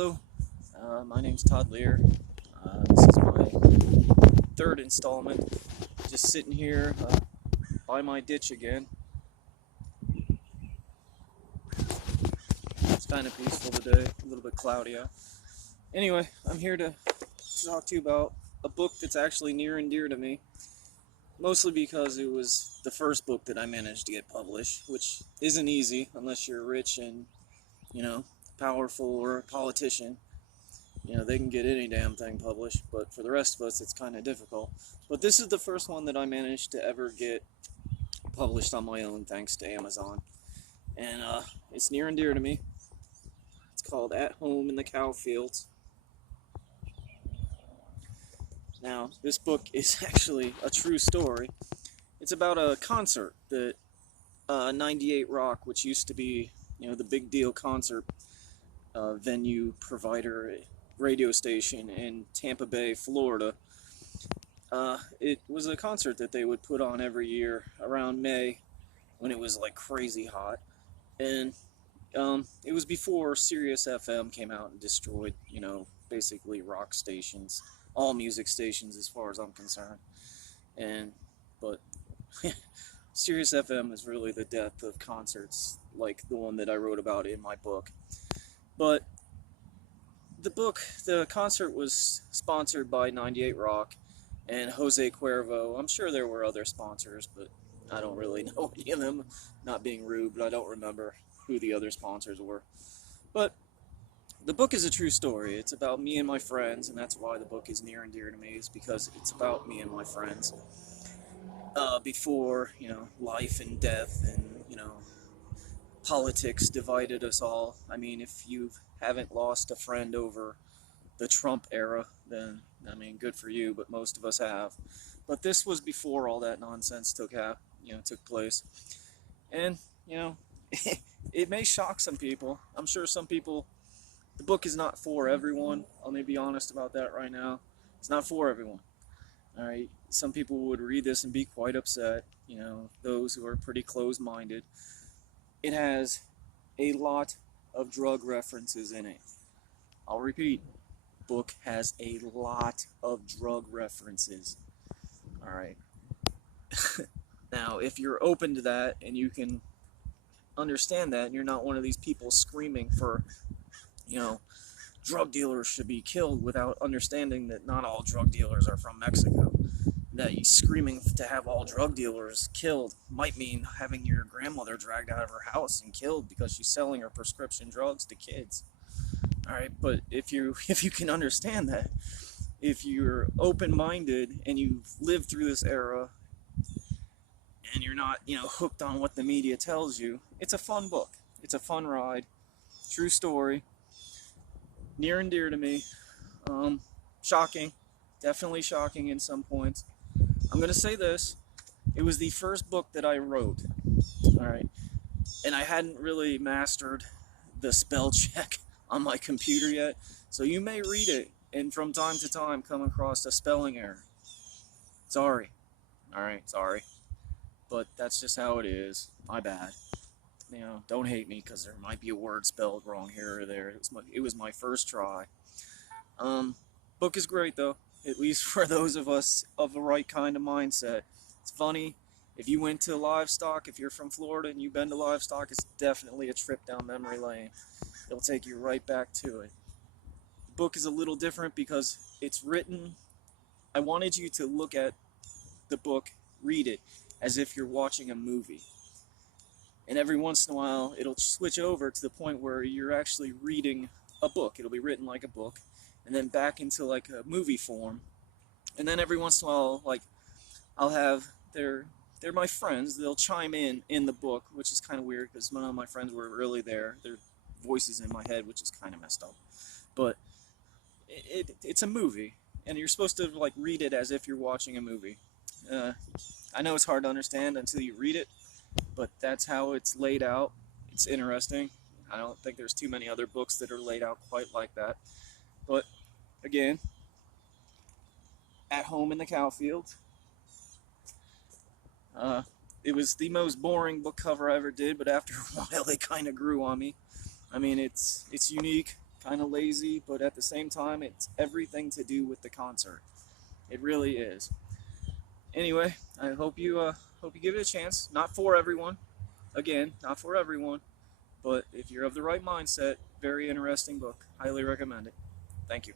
Hello, my name's Todd Lear. This is my third installment. Just sitting here by my ditch again. It's kind of peaceful today, a little bit cloudy out. Anyway, I'm here to talk to you about a book that's actually near and dear to me. Mostly because it was the first book that I managed to get published, which isn't easy unless you're rich and, powerful or a politician. They can get any damn thing published, but for the rest of us, it's kind of difficult. But this is the first one that I managed to ever get published on my own, thanks to Amazon. And it's near and dear to me. It's called At Home in the Cow Fields. Now, this book is actually a true story. It's about a concert that 98 Rock, which used to be, the big deal concert venue provider radio station in Tampa Bay, Florida. It was a concert that they would put on every year around May when it was like crazy hot. And it was before Sirius FM came out and destroyed, basically rock stations, all music stations as far as I'm concerned. But Sirius FM is really the death of concerts, like the one that I wrote about in my book. But the concert was sponsored by 98 Rock and Jose Cuervo. I'm sure there were other sponsors, but I don't really know any of them. Not being rude, but I don't remember who the other sponsors were. But the book is a true story. It's about me and my friends, and that's why the book is near and dear to me, is because it's about me and my friends. Before, life and death and, politics divided us all. I mean, if you haven't lost a friend over the Trump era, then, good for you, but most of us have. But this was before all that nonsense took place. And, it may shock some people. I'm sure some people, the book is not for everyone. I'll be honest about that right now. It's not for everyone. Alright, some people would read this and be quite upset, those who are pretty closed-minded. It has a lot of drug references in it. I'll repeat, book has a lot of drug references. Alright. Now, if you're open to that and you can understand that and you're not one of these people screaming for, drug dealers should be killed without understanding that not all drug dealers are from Mexico. That screaming to have all drug dealers killed might mean having your grandmother dragged out of her house and killed because she's selling her prescription drugs to kids. Alright, but if you can understand that, if you're open-minded and you've lived through this era and you're not, hooked on what the media tells you, it's a fun book. It's a fun ride. True story. Near and dear to me. Shocking. Definitely shocking in some points. I'm going to say this. It was the first book that I wrote. Alright. And I hadn't really mastered the spell check on my computer yet. So you may read it and from time to time come across a spelling error. Sorry. Alright, sorry. But that's just how it is. My bad. Don't hate me because there might be a word spelled wrong here or there. It was my first try. Book is great though, at least for those of us of the right kind of mindset. It's funny. If you went to Livestock, if you're from Florida and you've been to Livestock, it's definitely a trip down memory lane. It'll take you right back to it. The book is a little different because it's written. I wanted you to look at the book, read it, as if you're watching a movie. And every once in a while, it'll switch over to the point where you're actually reading a book. It'll be written like a book, and then back into like a movie form. And then every once in a while, I'll have they're my friends. They'll chime in the book, which is kind of weird because none of my friends were really there. Their voices in my head, which is kind of messed up. But it's a movie, and you're supposed to read it as if you're watching a movie. I know it's hard to understand until you read it. But that's how it's laid out. It's interesting. I don't think there's too many other books that are laid out quite like that. But, again, At Home in the Cow Field. It was the most boring book cover I ever did, but after a while it kind of grew on me. It's unique, kind of lazy, but at the same time, it's everything to do with the concert. It really is. Anyway, I hope you give it a chance. Not for everyone. Again, not for everyone. But if you're of the right mindset, very interesting book. Highly recommend it. Thank you.